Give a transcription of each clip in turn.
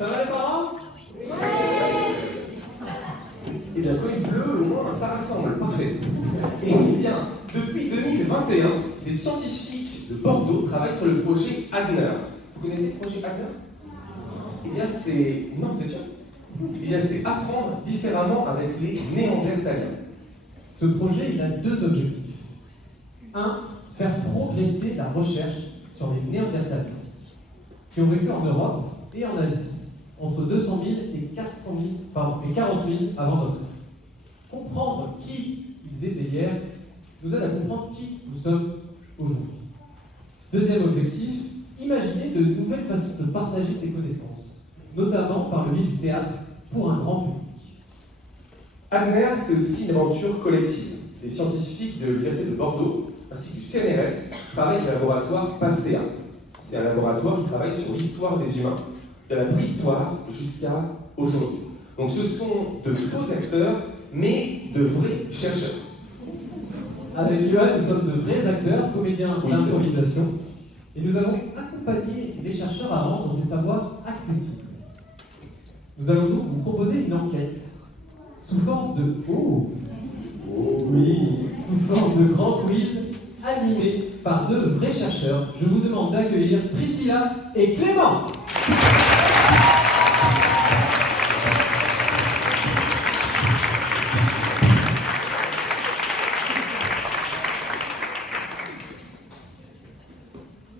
Ça va les parents? Eh bien, quand il pleut, au moins, ça rassemble. Parfait. Et bien, depuis 2021, des scientifiques de Bordeaux travaillent sur le projet Agner. Vous connaissez le projet Agner? Eh bien, c'est... Non, vous êtes sûr? Eh bien, c'est apprendre différemment avec les Néandertaliens. Ce projet, il a deux objectifs. Un, faire progresser la recherche sur les Néandertaliens, qui ont vécu en Europe et en Asie, entre 200 000 et 40 000 avant notre ère. Comprendre qui ils étaient hier nous aide à comprendre qui nous sommes aujourd'hui. Deuxième objectif, imaginer de nouvelles façons de partager ces connaissances, notamment par le biais du théâtre pour un grand public. Agner, c'est aussi une aventure collective. Les scientifiques de l'Université de Bordeaux ainsi que du CNRS travaillent au laboratoire PASEA. C'est un laboratoire qui travaille sur l'histoire des humains, de la préhistoire jusqu'à aujourd'hui. Donc ce sont de faux acteurs, mais de vrais chercheurs. Avec Johan, nous sommes de vrais acteurs, comédiens Oui, d'improvisation, et nous avons accompagné les chercheurs à rendre ces savoirs accessibles. Nous allons donc vous proposer une enquête sous forme de sous forme de grand quiz animé par deux vrais chercheurs. Je vous demande d'accueillir Priscilla et Clément.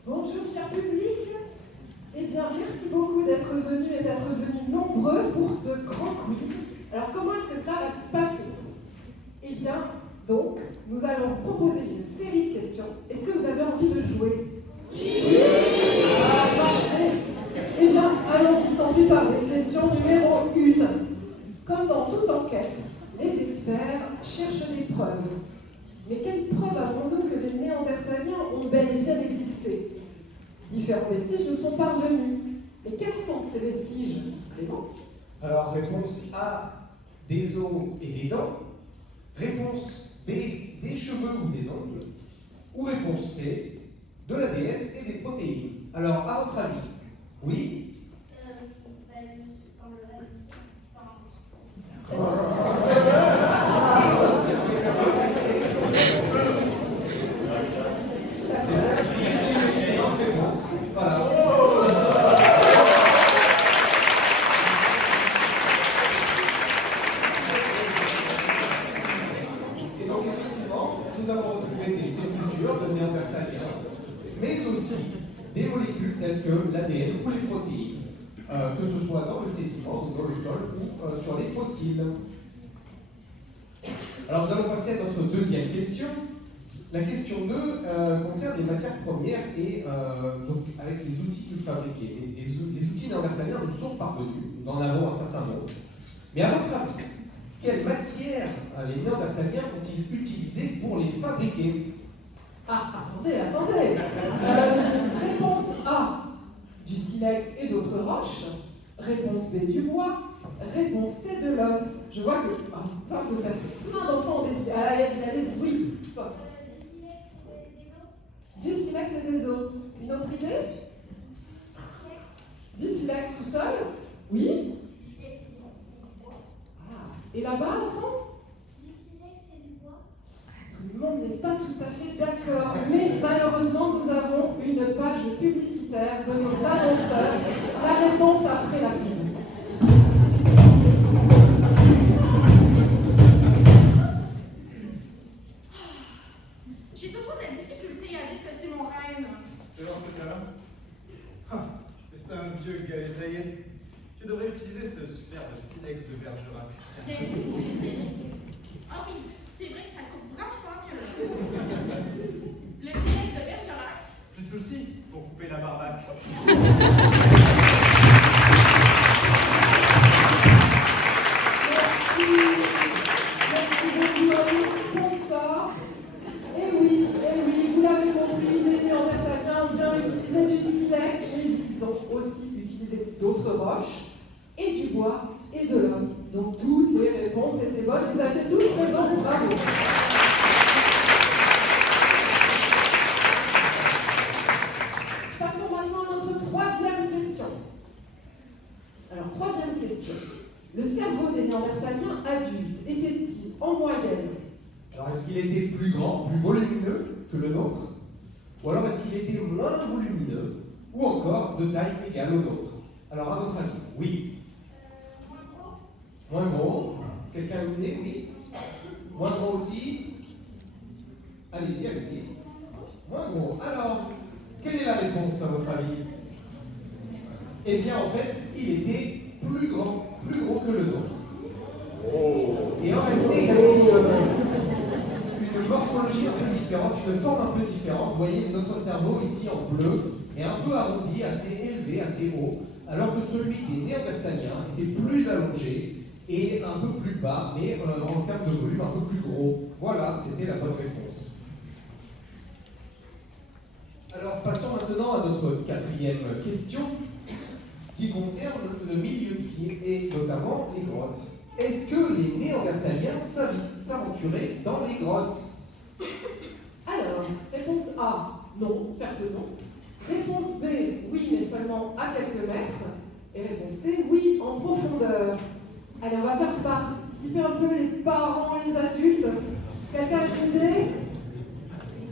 Bonjour cher public, eh bien merci beaucoup d'être venus et d'être venus nombreux pour ce grand quiz. Alors comment est-ce que ça va se passer? Eh bien donc nous allons vous proposer une série de questions. Est-ce que vous avez envie de jouer? Oui. Ah, parfait. Eh bien allons-y sans plus tarder. Question numéro 1. Comme dans toute enquête, les experts cherchent des preuves. Mais quelles preuves avons-nous que les Néandertaliens ont bel et bien existé? Différents vestiges nous sont parvenus. Mais quels sont ces vestiges, Clément? Alors, réponse A, des os et des dents. Réponse B, des cheveux ou des ongles. Ou réponse C, de l'ADN et des protéines. Alors, à votre avis, oui? Et donc, effectivement, nous avons retrouvé des sépultures de Néandertaliens, mais aussi des molécules telles que l'ADN ou les protéines, que ce soit dans le sédiment, ou dans le sol, ou sur les fossiles. Alors, nous allons passer à notre deuxième question. La question 2 concerne les matières premières et donc avec les outils qu'ils fabriquaient. Les outils néandertaliens nous sont parvenus, nous en avons un certain nombre. Mais à votre avis, quelle matière les Néandertaliens ont-ils utilisé pour les fabriquer? Ah, attendez. Réponse A, du silex et d'autres roches. Réponse B, du bois. Réponse C, de l'os. Je vois que plein de personnes, plein d'enfants ont des... Allez-y, oui. Stop. Du silex et des os. Une autre idée? Du silex tout seul? Oui. Ah. Et là-bas, enfant? Tout le monde n'est pas tout à fait d'accord, mais malheureusement, nous avons une page publicitaire de nos annonceurs. La réponse après la pub. J'ai toujours de la difficulté à dépecer mon rêve. Tu vois ce cas-là? Ah, c'est un vieux gars taillé. Tu devrais utiliser ce superbe silex de Bergerac. Ah oui, c'est vrai que ça coupe vachement mieux. Le silex de Bergerac. Plus de soucis pour couper la barbaque. Merci beaucoup à nos sponsors. Et oui, vous l'avez compris, les Néandertaliens anciens utilisaient du silex, mais ils ont aussi utilisé d'autres roches, et du bois, et de l'os. Donc toutes les réponses étaient bonnes, vous avez tous raison, bravo. Passons maintenant à notre troisième question. Le cerveau des Néandertaliens adultes était-il en moyenne? Alors, est-ce qu'il était plus grand, plus volumineux que le nôtre? Ou alors est-ce qu'il était moins volumineux? Ou encore de taille égale au nôtre? Alors, à votre avis, oui. Moins gros. Quelqu'un a une idée? Oui. Moins gros aussi? Allez-y, allez-y. Moins gros. Alors, quelle est la réponse à votre avis? Eh bien, en fait, il était plus grand, plus gros que le nôtre. Et en réalité, il avait une morphologie un peu différente, une forme un peu différente. Vous voyez, notre cerveau ici en bleu est un peu arrondi, assez élevé, assez haut, alors que celui des Néandertaliens était plus allongé et un peu plus bas, mais en termes de volume un peu plus gros. Voilà, c'était la bonne réponse. Alors, passons maintenant à notre quatrième question, qui concerne le milieu de vie et notamment les grottes. Est-ce que les Néandertaliens s'aventuraient dans les grottes? Alors, réponse A, non, certes non. Réponse B, oui, mais seulement à quelques mètres. Et réponse C, oui, en profondeur. Allez, on va faire participer un peu les parents, les adultes. Quelqu'un a une idée?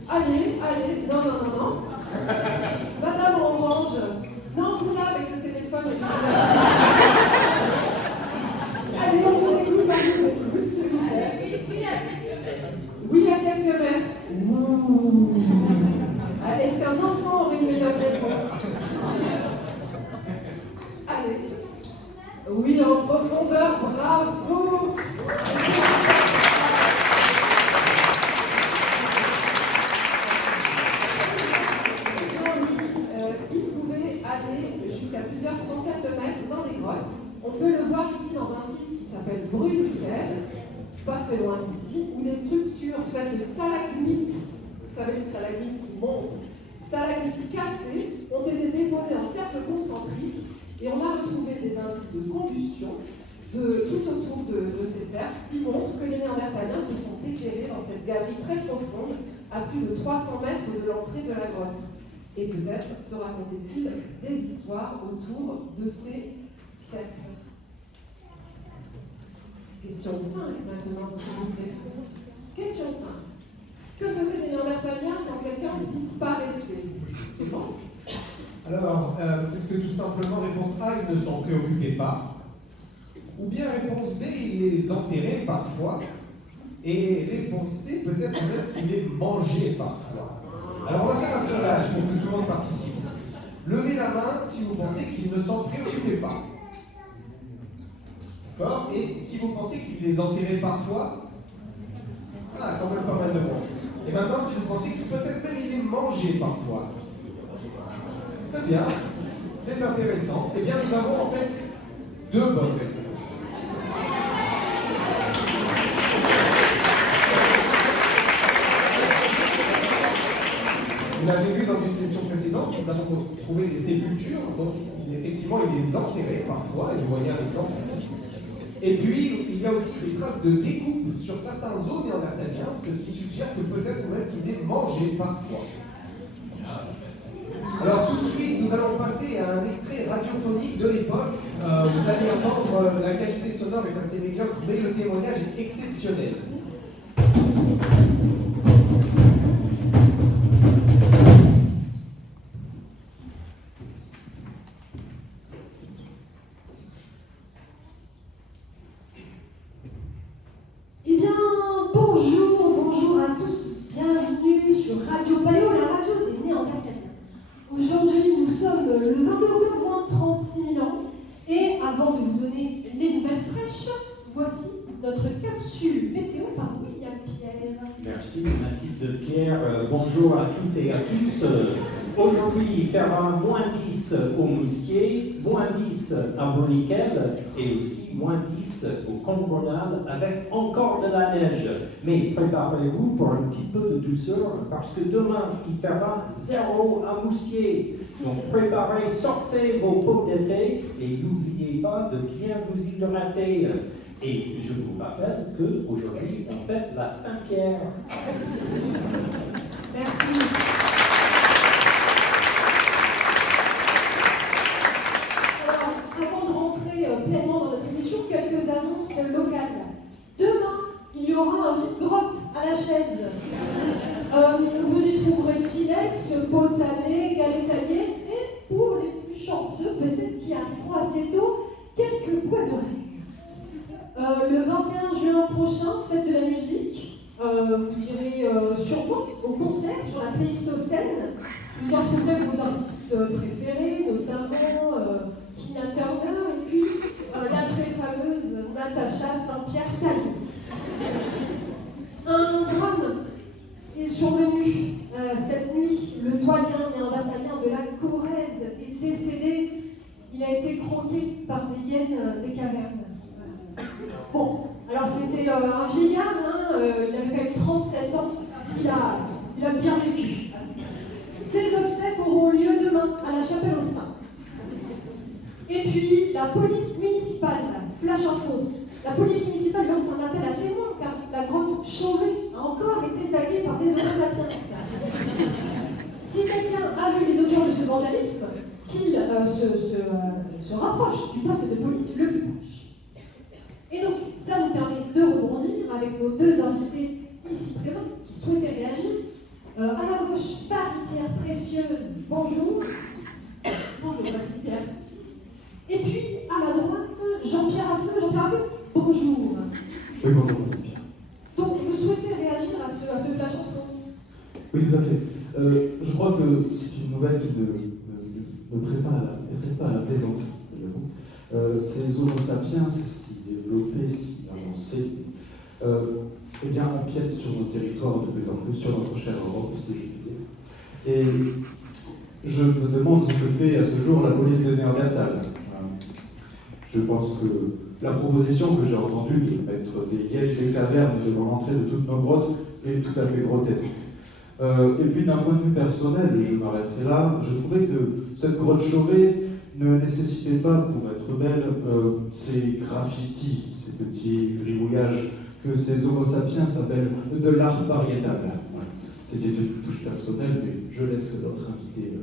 Allez, non. Madame Orange, non, vous là avec le téléphone. Allez, on vous écoute, s'il vous plaît. Oui, à quelques mètres. Ouh. Allez, est-ce qu'un enfant aurait une meilleure réponse? Allez. Oui, en profondeur, bravo. Il pouvait aller jusqu'à plusieurs centaines de mètres dans les grottes. On peut le voir ici dans un site qui s'appelle Brunquel, pas très loin d'ici, où des structures faites de stalagmites, vous savez les stalagmites qui montent, stalagmites cassées, ont été déposées en cercle concentrique et on a retrouvé des indices de combustion tout autour de ces cercles qui montrent que les Néandertaliens se sont éclairés dans cette galerie très profonde à plus de 300 mètres de l'entrée de la grotte. Et peut-être se racontait-il des histoires autour de ces cercles. Question 5 maintenant, s'il vous plaît. Question 5. Que faisaient les Néandertaliens quand quelqu'un disparaissait? Comment? Alors, est-ce que tout simplement, réponse A, ils ne s'en préoccupaient pas? Ou bien réponse B, ils les enterraient parfois? Et réponse C, peut-être même qu'ils les mangeaient parfois. Alors, on va faire un sondage pour que tout le monde participe. Levez la main si vous pensez qu'ils ne s'en préoccupaient pas. D'accord? Et si vous pensez qu'ils les enterraient parfois? Ah, quand même pas mal de monde. Et maintenant, si vous pensez qu'ils peut-être même ils les mangeaient parfois? Très bien, c'est intéressant. Eh bien, nous avons en fait deux bonnes réponses. Vous l'avez vu dans une question précédente, nous avons trouvé des sépultures, donc effectivement, ils les enterraient parfois, et vous voyez un exemple ici. Et puis, il y a aussi des traces de découpe sur certains os néandertaliens, ce qui suggère que peut-être même qu'ils les mangeaient parfois. Alors tout de suite, nous allons passer à un extrait radiophonique de l'époque. Vous allez entendre, la qualité sonore est assez médiocre, mais le témoignage est exceptionnel. Eh bien, bonjour à tous. Bienvenue sur Radio Paléo, la radio des Néandertaliens. Aujourd'hui, nous sommes le 22 octobre, moins 36 000 ans. Et avant de vous donner les nouvelles fraîches, voici notre capsule météo par William Pierre. Merci Mathilde de Pierre. Bonjour à toutes et à tous. Aujourd'hui, il fera moins 10 au Mousquier, moins 10 à Bruniquel et aussi moins 10 au Combronal avec encore de la neige. Mais préparez-vous pour un petit peu de douceur parce que demain, il fera 0 à Moustier. Donc préparez, sortez vos pots d'été et n'oubliez pas de bien vous hydrater. Et je vous rappelle qu'aujourd'hui, on fête la Saint-Pierre. Merci. Alors, avant de rentrer pleinement dans notre émission, quelques potanés, galétaniers, et pour les plus chanceux, peut-être qui arriveront assez tôt, quelques bois de règles. Le 21 juin prochain, fête de la musique, vous irez sûrement au concert sur la Pléistocène. Vous y retrouverez vos artistes préférés, notamment Tina Turner et puis la très fameuse Natacha Saint-Pierre-Talley. Un drame est survenu cette nuit. Le doyen néandertalien de la Corrèze est décédé. Il a été croqué par des hyènes des cavernes. Bon, alors c'était un vieillard, hein, il avait quand même 37 ans. Il a bien vécu. Ces obsèques auront lieu demain à la Chapelle aux Saints. Et puis, la police municipale, flash info, la police municipale lance un appel à témoins car la grotte Chauvet a encore été taguée par des Homo sapiens. Si quelqu'un a vu les auteurs de ce vandalisme, qu'il se rapproche du poste de police le plus proche. Et donc, ça nous permet de rebondir avec nos deux invités ici présents qui souhaitaient réagir. À ma gauche, Marie-Pierre Précieuse, bonjour. Bonjour, Marie-Pierre. Et puis, à ma droite, Jean-Pierre Affeux. Jean-Pierre Affeux, bonjour. Oui, bonjour, Marie-Pierre. Donc, vous souhaitez réagir à ce flash info? Oui, tout à fait. Je crois que c'est une nouvelle qui ne prête pas à la plaisanterie. Ces Homo sapiens, si développés, si avancés, eh bien, empiètent sur nos territoires de plus en plus, sur notre chère Europe, si je puis dire. Et je me demande ce que fait à ce jour la police de Néandertal. Je pense que la proposition que j'ai entendue de mettre des hyènes des cavernes devant l'entrée de toutes nos grottes est tout à fait grotesque. Et puis d'un point de vue personnel, je m'arrêterai là, je trouvais que cette grotte Chauvet ne nécessitait pas, pour être belle, ces graffitis, ces petits gribouillages que ces Homo sapiens s'appellent de l'art pariétal. C'était une touche personnelle, mais je laisse notre invité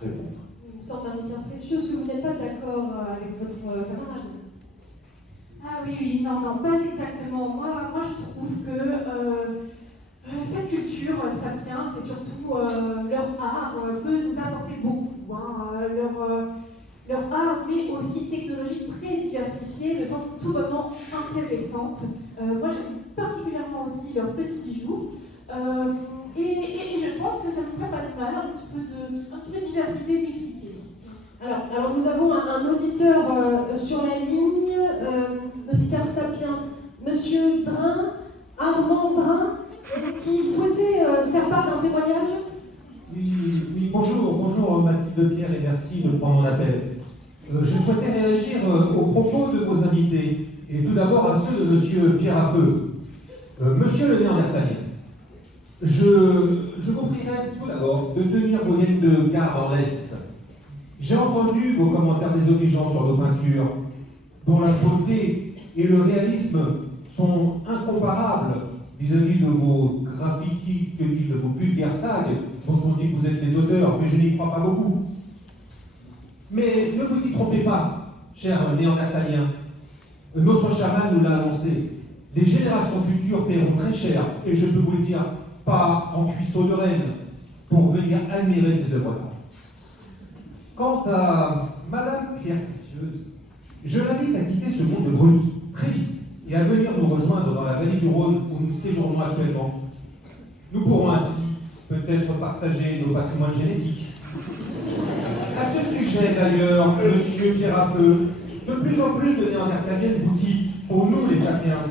répondre. Il me semble bien précieux que vous n'êtes pas d'accord avec votre camarade. Ah oui, non, pas exactement. Moi je trouve que cette culture sapiens, c'est surtout leur art peut nous apporter beaucoup. Leur art, mais aussi technologie très diversifiée, je sens tout vraiment intéressante. Moi, j'aime particulièrement aussi leurs petits bijoux. Et je pense que ça ne ferait pas de mal, un petit peu de diversité, de mixité. Alors nous avons un auditeur sur la ligne, auditeur sapiens, Monsieur Drin, Armand Drin, qui souhaitait faire part d'un témoignage. Oui, bonjour Mathilde Pierre et merci de prendre mon appel. Je souhaitais réagir aux propos de vos invités, et tout d'abord à ceux de Monsieur Pierre Affeux. Monsieur le Néandertalien, je vous prierai tout d'abord de tenir vos hyènes de garde en laisse. J'ai entendu vos commentaires désobligeants sur nos peintures, dont la beauté et le réalisme sont incomparables vis-à-vis de vos graffitis, que dis-je, de vos vulgaires tags, dont on dit que vous êtes les auteurs, mais je n'y crois pas beaucoup. Mais ne vous y trompez pas, cher Néandertalien. Notre chaman nous l'a annoncé. Les générations futures paieront très cher, et je peux vous le dire, pas en cuisseau de reine, pour venir admirer ces œuvres d'art. Quant à Madame Pierre Précieuse, je l'invite à quitter ce monde de brebis, très vite, et à venir nous rejoindre dans la vallée du Rhône où nous séjournons actuellement. Nous pourrons ainsi peut-être partager nos patrimoines génétiques. À ce sujet d'ailleurs, Monsieur Pierre Affeux, de plus en plus de néandertaliennes vous quittent, pour nous les sapiens.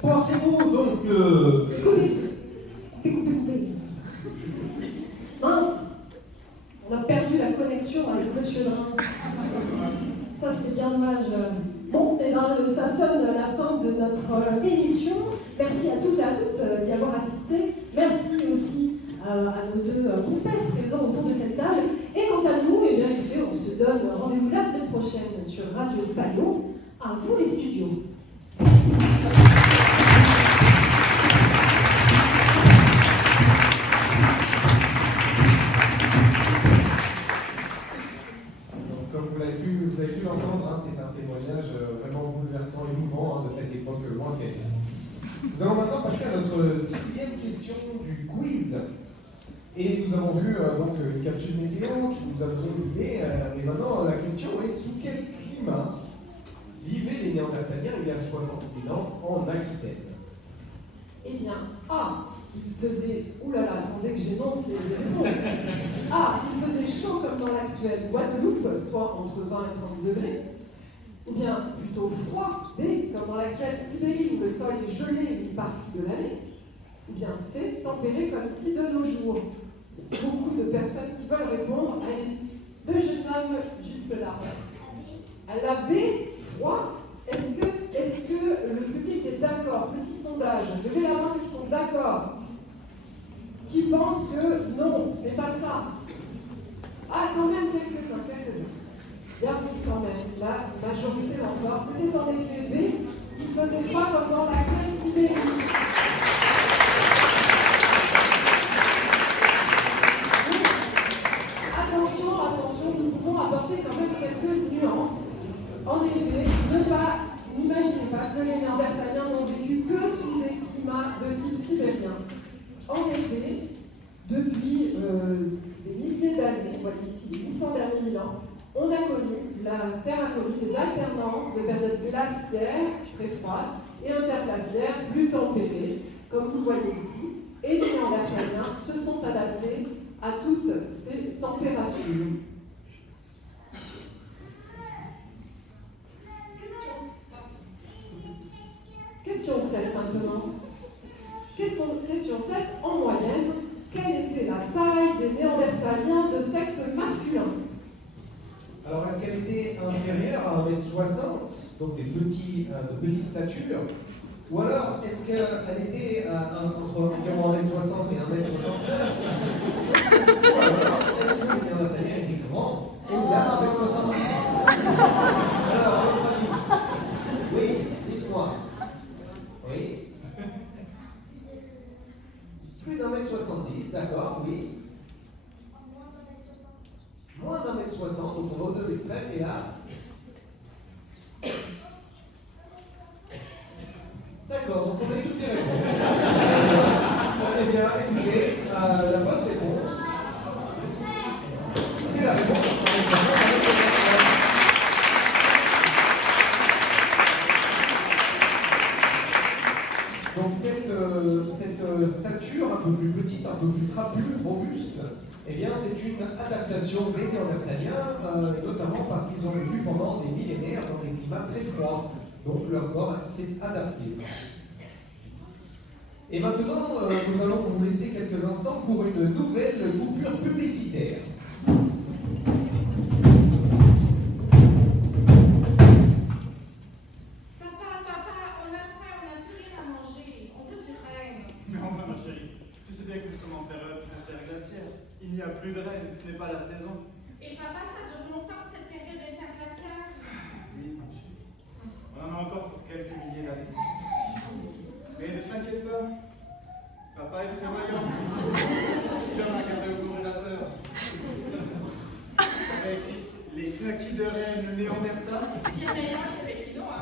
Pensez-vous donc que... Écoutez. Mince, on a perdu la connexion avec Monsieur Drin. Ça, c'est bien dommage. Bon, et bien, ça sonne la fin de notre émission. Merci à tous et à toutes d'y avoir assisté. Merci aussi à nos deux compères présents autour de cette table. Et quant à nous, eh bien, écoutez, on se donne rendez-vous la semaine prochaine sur Radio Paléo. À vous les studios. Comme vous avez pu l'entendre, c'est un témoignage vraiment bouleversant, émouvant de cette époque lointaine. Nous allons maintenant passer à notre 6e question du quiz. Et nous avons vu donc une capsule météo qui nous a donné une idée. Et maintenant, la question est sous quel climat vivaient les Néandertaliens il y a 60 000 ans en Aquitaine? Eh bien, A, il faisait... Ouh là là, attendez que j'énonce les réponses. A, il faisait chaud comme dans l'actuelle Guadeloupe, soit entre 20 et 30 degrés. Ou bien plutôt froid, B, comme dans l'actuelle Sibérie, où le sol est gelé une partie de l'année. Ou bien C, tempéré comme ici de nos jours. Beaucoup de personnes qui veulent répondre. Allez, le jeune homme juste là. À la B, froid. Est-ce que le public est d'accord? Petit sondage. Levez la main ceux qui sont d'accord. Qui pensent que non, ce n'est pas ça. Ah, quand même quelques-uns. Merci quand même. La majorité l'emporte. C'était en effet B. Il faisait froid comme dans l'actuelle Sibérie. Attention, nous pouvons apporter quand même quelques nuances. En effet, n'imaginez pas que les Néandertaliens n'ont vécu que sous des climats de type sibérien. En effet, depuis des milliers d'années, vous voyez ici, 800 derniers 1000 ans, la Terre a connu des alternances de périodes glaciaires, très froides, et interglaciaires, plus tempérées, comme vous le voyez ici, et les Néandertaliens se sont adaptés à toutes ces températures. Question 7 maintenant. Question 7. En moyenne, quelle était la taille des Néandertaliens de sexe masculin? Alors, est-ce qu'elle était inférieure à 1m60, donc de petite stature? Ou alors, est-ce qu'elle était entre environ 1m60 et 1m69? Ou alors, est-ce que les Néandertaliens étaient grands et là 1m70? Alors, à votre avis? Oui, dites-moi. Oui. Plus d'1m70, d'accord, oui. Moins d'1m60, donc on va aux deux extrêmes, et là. D'accord, donc on a eu toutes les réponses. Eh bien, écoutez, la bonne réponse, c'est la réponse. Donc cette stature un peu plus petite, un peu plus trapue, robuste, eh bien c'est une adaptation des Néandertaliens, notamment parce qu'ils ont vécu pendant des millénaires dans des climats très froids. Donc leur corps s'est adapté. Et maintenant, nous allons vous laisser quelques instants pour une nouvelle coupure publicitaire. Il n'y a plus de rêve, ce n'est pas la saison. Et papa, ça dure longtemps cette période interglaciaire? Oui, ma chérie. On en a encore pour quelques milliers d'années. Mais ne t'inquiète pas, papa est prévoyant. Il en a gardé au congélateur. Avec les knackis de reine Néandertal. Bien meilleur qu'avec Quinoa.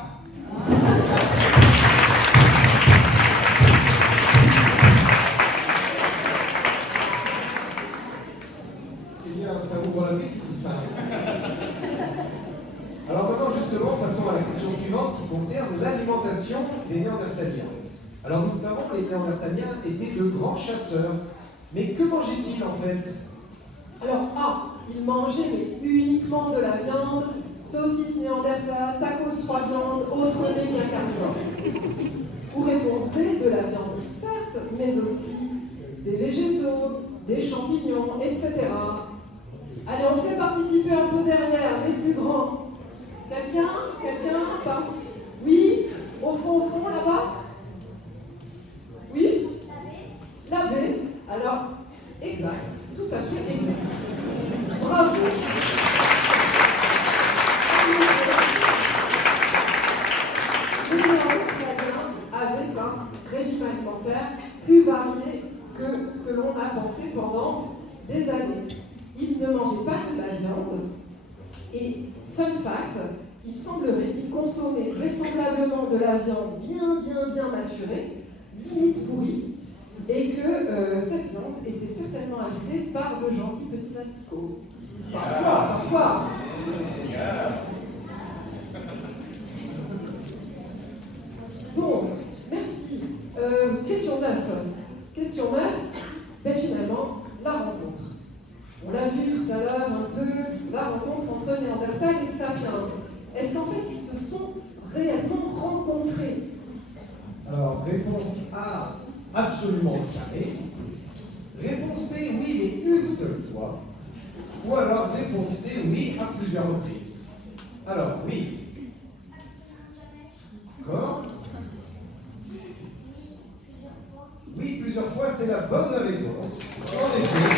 Ça ouvre l'appétit tout ça. Alors maintenant justement, passons à la question suivante qui concerne l'alimentation des Néandertaliens. Alors nous le savons, les Néandertaliens étaient de grands chasseurs. Mais que mangeaient-ils en fait? Alors A, ils mangeaient mais uniquement de la viande, saucisses Néandertal, tacos 3 viandes, autres mets bien carnivores. Ou réponse B, de la viande certes, mais aussi des végétaux, des champignons, etc. Allez, on fait participer un peu derrière, les plus grands. Quelqu'un? Pas? Oui? Au fond, là-bas? Oui? La B. Alors, exact. Tout à fait exact. Bravo. Les Néandertaliens avaient un régime alimentaire plus varié que ce que l'on a pensé pendant des années. Ils ne mangeaient pas que de la viande. Et, fun fact, il semblerait qu'ils consommaient vraisemblablement de la viande bien maturée, limite pourrie, et que cette viande était certainement habitée par de gentils petits asticots. Parfois. Bon, merci. Question 9. Question 9, ben finalement, la rencontre. On l'a vu tout à l'heure un peu, la rencontre entre Néandertal et Sapiens. Est-ce qu'en fait, ils se sont réellement rencontrés? Alors, réponse A, absolument jamais. Réponse B, oui, mais une seule fois. Ou alors, réponse C, oui, à plusieurs reprises. Alors, oui. D'accord. Oui, plusieurs fois, c'est la bonne réponse. En effet.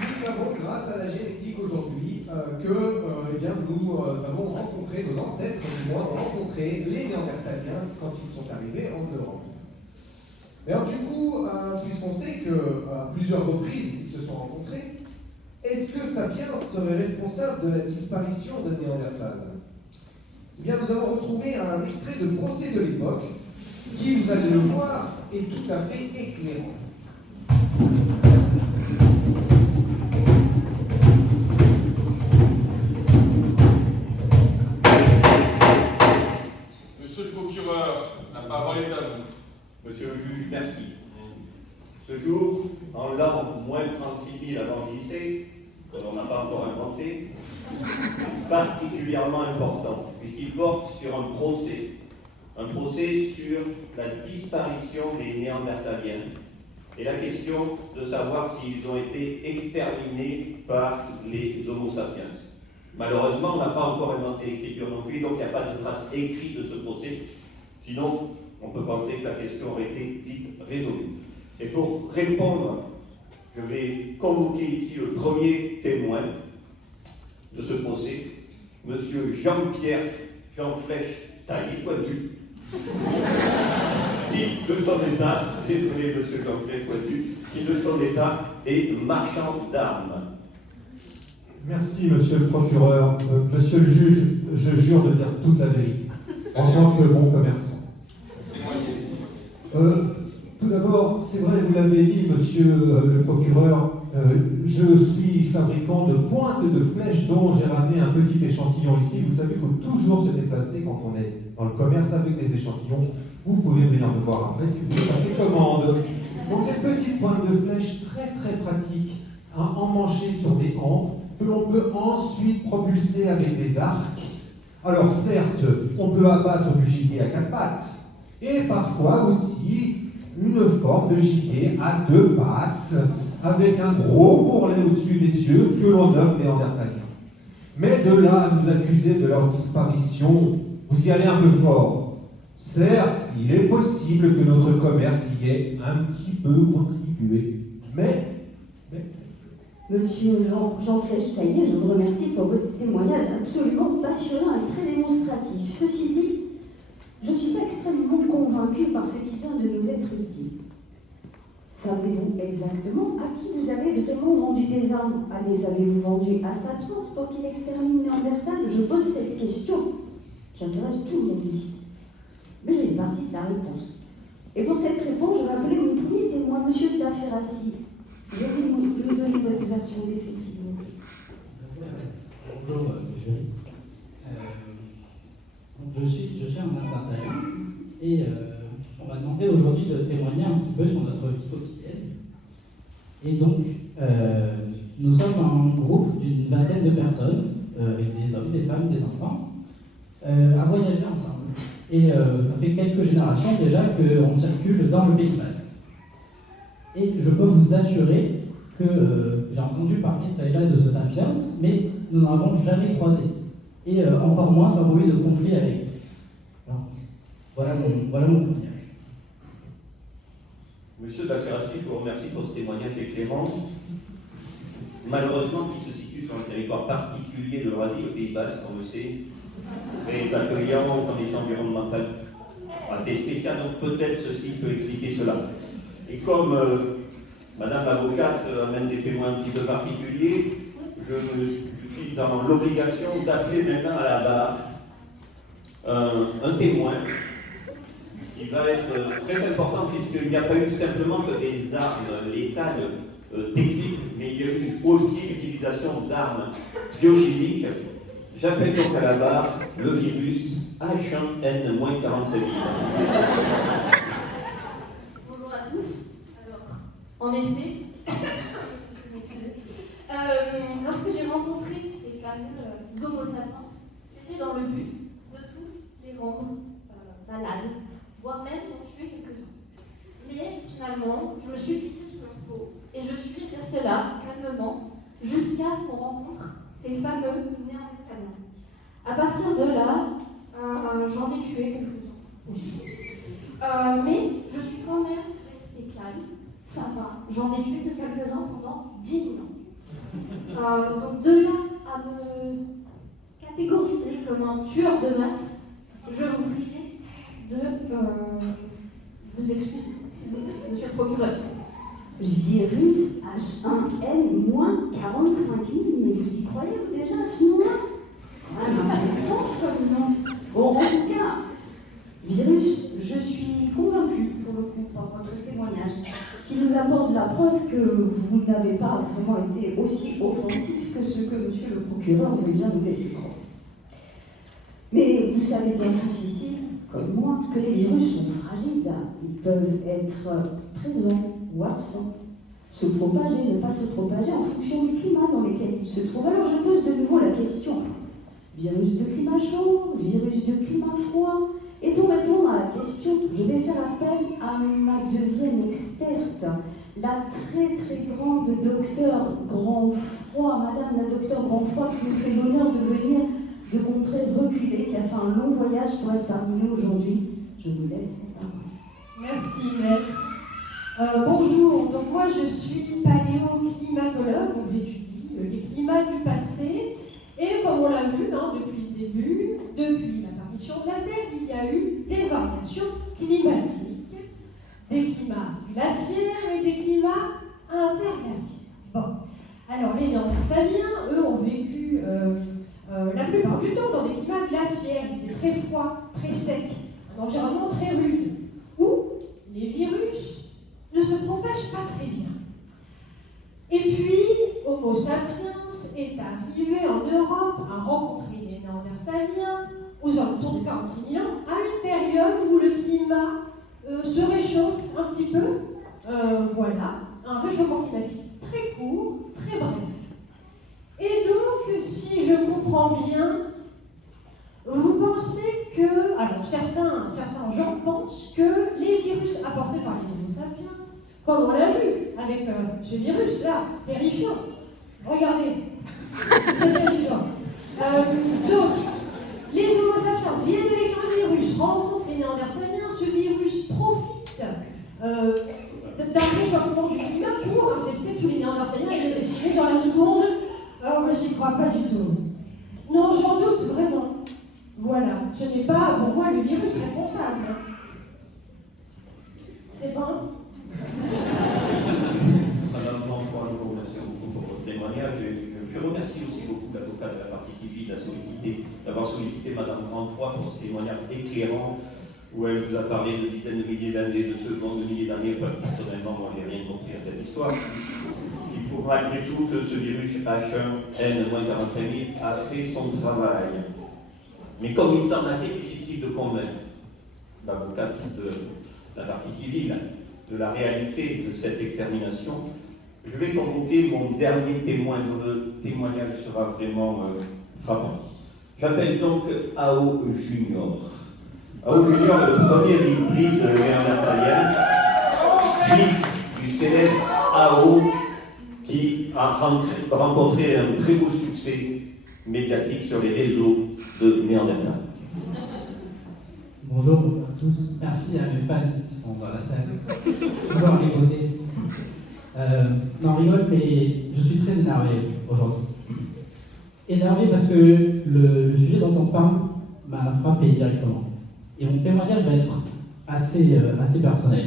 Nous savons, grâce à la génétique aujourd'hui, que eh bien, nous avons rencontré, nos ancêtres, du moins, ont rencontré les Néandertaliens quand ils sont arrivés en Europe. Alors du coup, puisqu'on sait qu'à plusieurs reprises ils se sont rencontrés, est-ce que Sapiens serait responsable de la disparition de Néandertal? Eh bien, nous avons retrouvé un extrait de procès de l'époque qui, vous allez le voir, est tout à fait éclairant. Monsieur le procureur, la parole est à vous. Monsieur le juge, merci. Ce jour, en l'an moins 36 000 avant JC, que l'on n'a pas encore inventé, est particulièrement important, puisqu'il porte sur un procès sur la disparition des Néandertaliens et la question de savoir s'ils ont été exterminés par les Homo sapiens. Malheureusement, on n'a pas encore inventé l'écriture non plus, donc il n'y a pas de trace écrite de ce procès. Sinon, on peut penser que la question aurait été vite résolue. Et pour répondre, je vais convoquer ici le premier témoin de ce procès, monsieur Jean-Pierre Jean-Flèche Taillé Pointu, qui de son état, désolé monsieur Jean-Flèche Pointu, qui de son état est marchand d'armes. Merci, monsieur le procureur. Monsieur le juge, je jure de dire toute la vérité, en tant que bon commerçant. Tout d'abord, c'est vrai, vous l'avez dit, monsieur le procureur, je suis fabricant de pointes de flèches dont j'ai ramené un petit échantillon ici. Vous savez, il faut toujours se déplacer quand on est dans le commerce avec des échantillons. Vous pouvez venir me voir après si vous voulez passer commande. Donc des petites pointes de flèches très très pratiques, hein, emmanchées sur des hampes, que l'on peut ensuite propulser avec des arcs. Alors certes, on peut abattre du gibier à 4 pattes, et parfois aussi une forme de gibier à 2 pattes, avec un gros bourrelet au-dessus des yeux que l'on nomme néandertalien. Mais de là à nous accuser de leur disparition, vous y allez un peu fort. Certes, il est possible que notre commerce y ait un petit peu contribué, mais... Monsieur Jean-Flèche Taillé, je vous remercie pour votre témoignage absolument passionnant et très démonstratif. Ceci dit, je ne suis pas extrêmement convaincue par ce qui vient de nous être dit. Savez-vous exactement à qui vous avez vraiment vendu des armes? Les avez-vous vendues à Sapiens pour qu'il extermine Néandertal? Je pose cette question qui intéresse tout le monde ici. Mais j'ai une partie de la réponse. Et pour cette réponse, je vais appeler mon premier témoin, monsieur Daferassi. Je vais nous donner votre version des faits, s'il vous plaît. Bonjour, monsieur. Je suis un Néandertalien et on m'a demandé aujourd'hui de témoigner un petit peu sur notre vie quotidienne. Et donc, nous sommes un groupe d'une vingtaine de personnes, avec des hommes, des femmes, des enfants, à voyager ensemble. Et ça fait quelques générations déjà qu'on circule dans le Pays Basque. Et je peux vous assurer que j'ai entendu parler ça et là de ce sapiens, mais nous n'en avons jamais croisé. Et encore moins sans eu de conflit avec. Alors, voilà mon témoignage. Monsieur Daferassi, je vous remercie pour ce témoignage éclairant. Malheureusement, qui se situe sur un territoire particulier de l'Eurasie, le Pays Basque, on le sait, très accueillant aux conditions environnementales assez spéciales, donc peut-être ceci peut expliquer cela. Et comme Madame l'avocate amène des témoins un petit peu particuliers, je me suis dans l'obligation d'appeler maintenant à la barre un témoin qui va être très important puisqu'il n'y a pas eu simplement que des armes létales techniques, mais il y a eu aussi l'utilisation d'armes biochimiques. J'appelle donc à la barre le virus H1N-45 000. Bonjour à tous. Alors, en effet, lorsque j'ai rencontré ces fameux Homo sapiens, c'était dans le but de tous les rendre malades, voire même d'en tuer quelques-uns. Mais finalement, je me suis glissée sous leur peau et je suis restée là, calmement, jusqu'à ce qu'on rencontre ces fameux néandertaliens. À partir de là, j'en ai tué quelques-uns aussi. Mais je suis quand même restée calme, ça va. J'en ai tué que quelques-uns pendant 10 000 ans. Donc de là à me catégoriser comme un tueur de masse, je vous prie de vous excuser, s'il vous plaît, monsieur le procureur. Virus H1N-45 000, mais vous y croyez vous déjà à ce nom-là? Ah non, c'est étrange comme nom. Bon, en tout cas, virus, je suis convaincue, pour le coup, par votre témoignage, qui nous apporte la preuve que vous n'avez pas vraiment été aussi offensif que ce que monsieur le procureur veut bien nous laisser croire. Mais vous savez bien tous ici, comme moi, que les virus sont fragiles. Ils peuvent être présents ou absents, se propager, ne pas se propager en fonction du climat dans lequel ils se trouvent. Alors je pose de nouveau la question. Virus de climat chaud, virus de climat froid. Et pour répondre à la question, je vais faire appel à ma deuxième experte, la très très grande docteure Grandfroy, madame la docteure Grandfroy, qui nous fait l'honneur de venir de contrées reculées, qui a fait un long voyage pour être parmi nous aujourd'hui. Je vous laisse la parole. Merci, maître. Bonjour, donc moi je suis paléoclimatologue, donc j'étudie les climats du passé. Et comme on l'a vu depuis le début, depuis l'apparition de la Terre, il y a eu des variations climatiques, des climats glaciaires et des climats interglaciaires. Bon, alors les Néandertaliens, eux, ont vécu la plupart du temps dans des climats glaciaires, qui étaient très froids, très secs, un environnement très rude, où les virus ne se propagent pas très bien. Et puis, Homo sapiens est arrivé en Europe, a rencontré les Néandertaliens aux alentours de 46 000 ans, à une période où le climat se réchauffe un petit peu. Voilà, un réchauffement climatique très court, très bref. Et donc, si je comprends bien, vous pensez que, alors certains gens pensent que les virus apportés par les Homo sapiens, comme on l'a vu avec ce virus-là, terrifiant. Regardez, c'est terrifiant. Donc, les Homo sapiens viennent avec un virus, rencontrent les Néandertaliens, ce virus profite d'un réchauffement du climat pour infester tous les Néandertaliens et les décimer dans la seconde. Alors, moi, j'y crois pas du tout. Non, j'en doute vraiment. Voilà, ce n'est pas pour moi le virus responsable. C'est bon? Madame Grandfroy, je vous remercie beaucoup pour votre témoignage. Je remercie aussi beaucoup l'avocat de la partie civile d'avoir sollicité Madame Grandfroy pour ce témoignage éclairant où elle nous a parlé de dizaines de milliers d'années, de secondes, de milliers d'années. Personnellement, moi, je n'ai rien compris à cette histoire. Il prouve malgré tout que ce virus H1N-45 000 a fait son travail. Mais comme il semble assez difficile de convaincre l'avocate de la partie civile de la réalité de cette extermination, je vais convoquer mon dernier témoin, dont le témoignage sera vraiment frappant. J'appelle donc Ao Junior. Ao Junior est le premier hybride néandertalien, fils du célèbre Ao, qui a rencontré un très beau succès médiatique sur les réseaux de Néandertal. Bonjour à tous, merci à mes fans qui sont dans la salle. Toujours à mes côtés. Non, on rigole, mais je suis très énervé aujourd'hui. Énervé parce que le sujet dont on parle m'a frappé directement. Et mon témoignage va être assez personnel.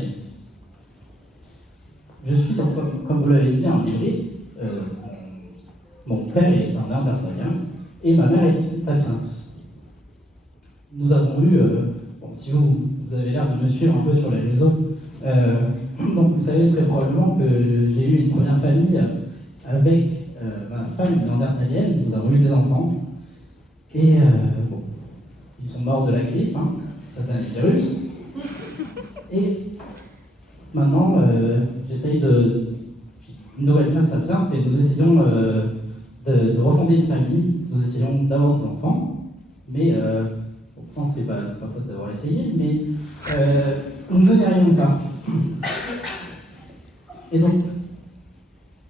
Je suis, donc, comme vous l'avez dit, un hybride. Mon père est un néandertalien et ma mère est une sapiens. nous avons eu, bon, si vous avez l'air de me suivre un peu sur les réseaux, donc vous savez très probablement que j'ai eu une première famille avec ma femme néandertalienne. Nous avons eu des enfants et bon, ils sont morts de la grippe, hein, certains virus. Et maintenant, j'essaye une nouvelle femme sapiens, c'est nous essayons de refonder une famille, nous essayons d'avoir des enfants, mais pourtant c'est pas faute d'avoir essayé, mais nous n'y arrivons pas. Et donc,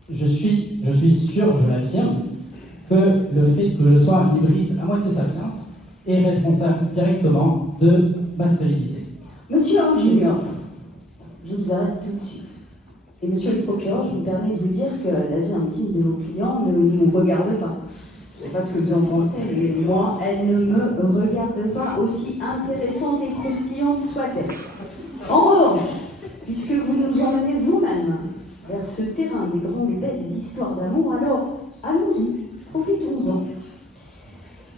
je suis sûr, je l'affirme, que le fait que je sois un hybride à moitié sapiens est responsable directement de ma stérilité. Monsieur Henri Junior, je vous arrête tout de suite. Et monsieur le procureur, je me permets de vous dire que la vie intime de vos clients ne nous regarde pas. Je ne sais pas ce que vous en pensez, mais moi, elle ne me regarde pas, aussi intéressante et croustillante soit-elle. En revanche, puisque vous nous emmenez vous-même vers ce terrain des grandes et belles histoires d'amour, alors allons-y, profitons-en.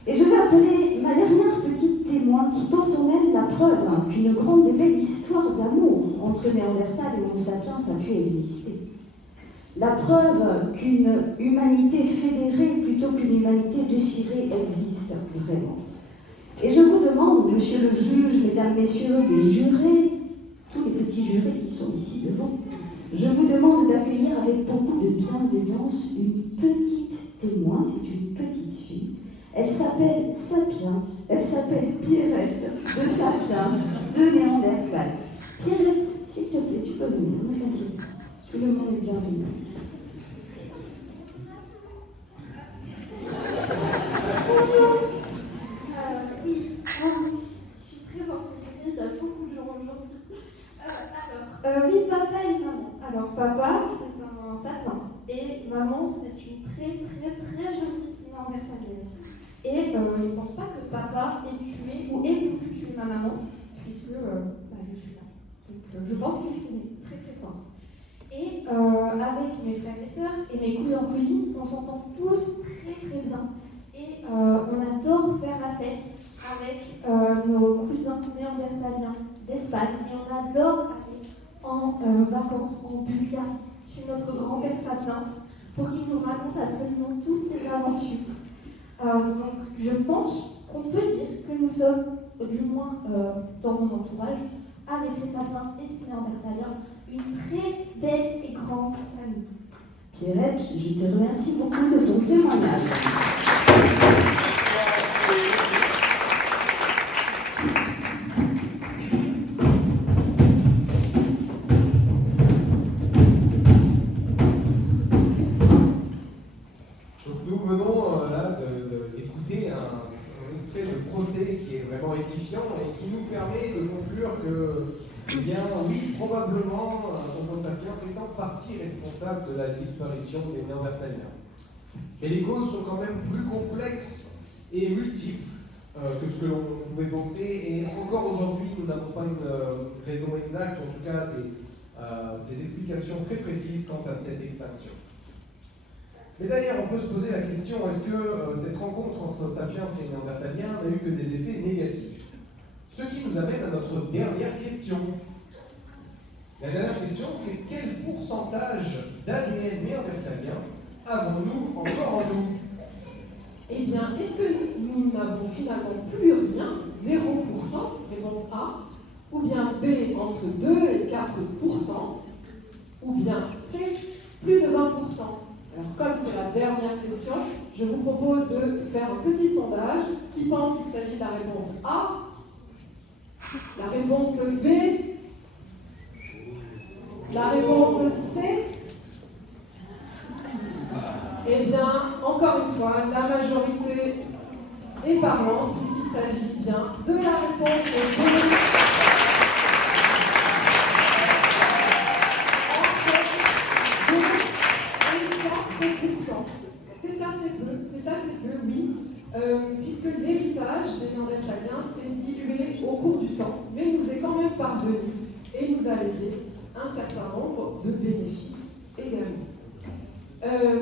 Et je vais appeler ma dernière petite témoin qui porte en elle la preuve qu'une grande et belle histoire d'amour entre Néandertal et Homo sapiens a pu exister. La preuve qu'une humanité fédérée plutôt qu'une humanité déchirée existe vraiment. Et je vous demande, monsieur le juge, mesdames, messieurs, les jurés, tous les petits jurés qui sont ici devant, je vous demande d'accueillir avec beaucoup de bienveillance une petite témoin, c'est une petite fille. Elle s'appelle Sapiens, elle s'appelle Pierrette de Sapiens, de Néandertal. Pierrette, s'il te plaît, tu peux venir, ne t'inquiète pas. Tout le monde est bienvenu ici. Oui, je suis très impressionnée, il y a beaucoup de gens aujourd'hui. Oui, papa et maman. Alors, papa, c'est un sapiens. Et maman, c'est une très, très, très jolie néandertalienne. Et je ne pense pas que papa ait tué ou ait voulu tuer ma maman, puisque je suis là. Donc, je pense qu'il s'est très, très fort. Et avec mes frères et sœurs et mes cousins-cousines, on s'entend tous très, très bien. Et on adore faire la fête avec nos cousins néandertaliens d'Espagne. Et on adore aller en vacances en Bulgarie, chez notre grand-père Sapiens, pour qu'il nous raconte absolument toutes ses aventures. Donc je pense qu'on peut dire que nous sommes, du moins dans mon entourage, avec ces sapiens et ces néandertaliens, une très belle et grande famille. Pierrette, je te remercie beaucoup de ton témoignage. Donc nous venons là d'écouter un extrait de procès qui est vraiment édifiant et qui nous permet de conclure que, eh bien, oui, probablement, Homo sapiens est en partie responsable de la disparition des Néandertaliens. Mais les causes sont quand même plus complexes et multiples que ce que l'on pouvait penser. Et encore aujourd'hui, nous n'avons pas une raison exacte, en tout cas des explications très précises quant à cette extinction. Mais d'ailleurs, on peut se poser la question, est-ce que cette rencontre entre sapiens et néandertaliens n'a eu que des effets négatifs? Ce qui nous amène à notre dernière question. La dernière question, c'est quel pourcentage d'ADN néandertalien avons-nous encore en nous? Eh bien, est-ce que nous n'avons finalement plus rien, 0%, réponse A, ou bien B, entre 2 et 4%, ou bien C, plus de 20%? Alors, comme c'est la dernière question, je vous propose de faire un petit sondage. Qui pense qu'il s'agit de la réponse A? La réponse B? La réponse C? Eh bien, encore une fois, la majorité est parlante, puisqu'il s'agit bien de la réponse B. C'est assez peu, oui, puisque l'héritage des Néandertaliens s'est dilué au cours du temps, mais nous est quand même parvenu et nous a légué un certain nombre de bénéfices également.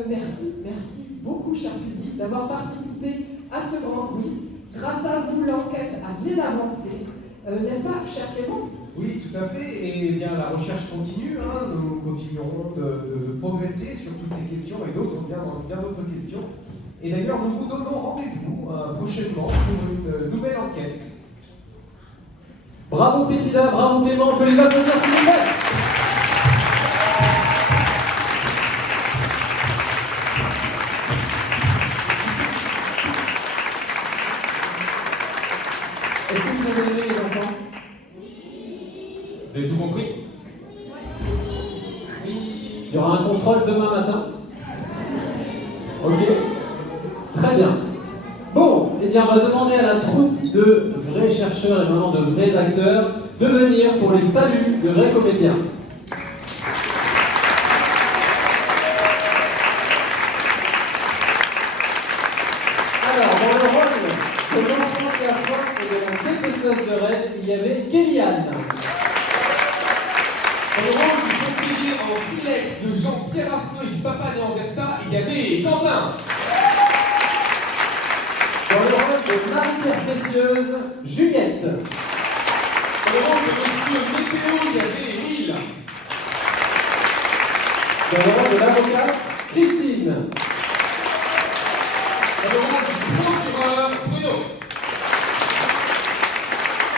Merci beaucoup, cher public, d'avoir participé à ce grand quiz. Grâce à vous, l'enquête a bien avancé. N'est-ce pas, cher Clément? Oui, tout à fait. Et bien, la recherche continue. Nous continuerons de progresser sur toutes ces questions et d'autres, bien d'autres questions. Et d'ailleurs, nous vous donnons rendez-vous prochainement pour une nouvelle enquête. Bravo Priscilla, bravo Clément, on peut les applaudir s'il vous plaît. Est-ce que vous avez aimé les enfants? Vous avez tout compris? Il y aura un contrôle demain matin. Ok. Très bien. Bon, eh bien on va demander à la troupe de vrais chercheurs et maintenant de vrais acteurs de venir pour les saluts de vrais comédiens. Alors, dans le rôle de l'enfant garçon et de la dépeceuse de reine, il y avait Kellyanne. Dans le rôle du conseiller en silex de Jean-Pierre Affreux et du papa Néandertal, il y avait Quentin. Dans le rôle de Marie-Pierre Précieuse, Juliette. Dans le rôle de Monsieur Météo, il y avait Will. Dans le rôle de l'avocate, Christine. Dans le rôle du procureur, Bruno.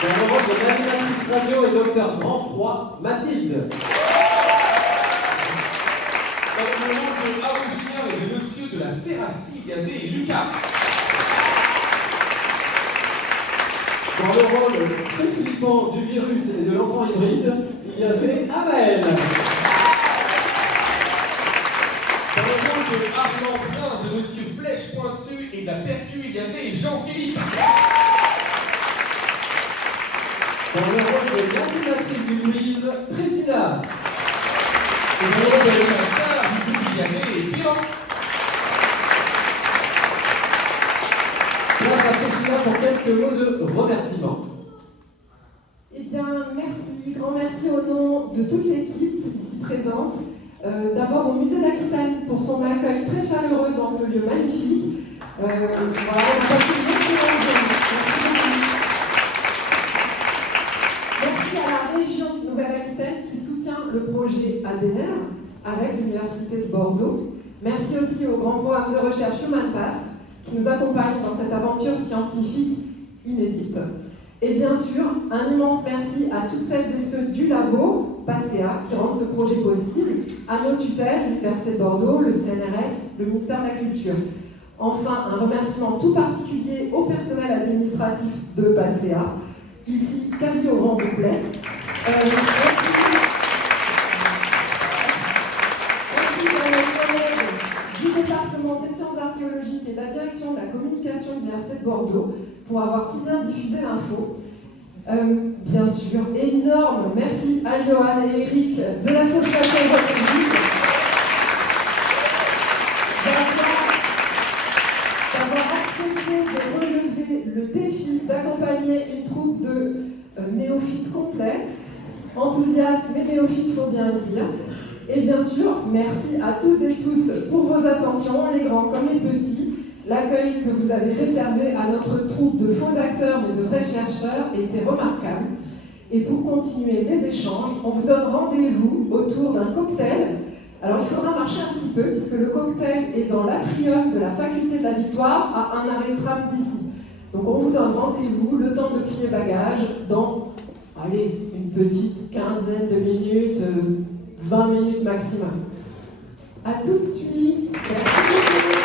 Dans le rôle de l'animatrice radio et docteur Grand Froid, Mathilde. Dans le rôle de Haro Junior et de Monsieur de la Ferracie, il y avait Lucas. Dans le rôle très flippant du virus et de l'enfant hybride, il y avait Amel. Dans le rôle de Armand Brun, de Monsieur Flèche Pointue et de la Percu, il y avait Jean-Philippe. Dans le rôle de l'animatrice du quiz, Priscilla. Et dans le rôle de l'animateur, il y avait Bilan. Place à Priscilla pour quelques mots de remerciement. Eh bien, merci, grand merci au nom de toute l'équipe ici présente. D'abord au Musée d'Aquitaine pour son accueil très chaleureux dans ce lieu magnifique. Voilà, on a passé une excellente journée. Merci à la région Nouvelle-Aquitaine qui soutient le projet ADNR avec l'Université de Bordeaux. Merci aussi au grand programme de recherche HumanPass qui nous accompagne dans cette aventure scientifique inédite. Et bien sûr, un immense merci à toutes celles et ceux du labo PASEA qui rendent ce projet possible, à nos tutelles, l'Université de Bordeaux, le CNRS, le ministère de la Culture. Enfin, un remerciement tout particulier au personnel administratif de PASEA, ici quasi au grand complet. Merci à nos collègues du département des sciences archéologiques et de la direction de la communication de l'Université de Bordeaux pour avoir si bien diffusé l'info. Bien sûr, énorme merci à Johan et Eric de l'association Republique d'avoir accepté de relever le défi d'accompagner une troupe de néophytes complets, enthousiastes mais néophytes, faut bien le dire. Et bien sûr, merci à toutes et tous pour vos attentions, les grands comme les petits. L'accueil que vous avez réservé à notre troupe de faux acteurs mais de vrais chercheurs était remarquable. Et pour continuer les échanges, on vous donne rendez-vous autour d'un cocktail. Alors il faudra marcher un petit peu puisque le cocktail est dans l'atrium de la Faculté de la Victoire à un arrêt de tram d'ici. Donc on vous donne rendez-vous, le temps de plier bagages, dans, allez, une petite quinzaine de minutes, 20 minutes maximum. À tout de suite. Merci.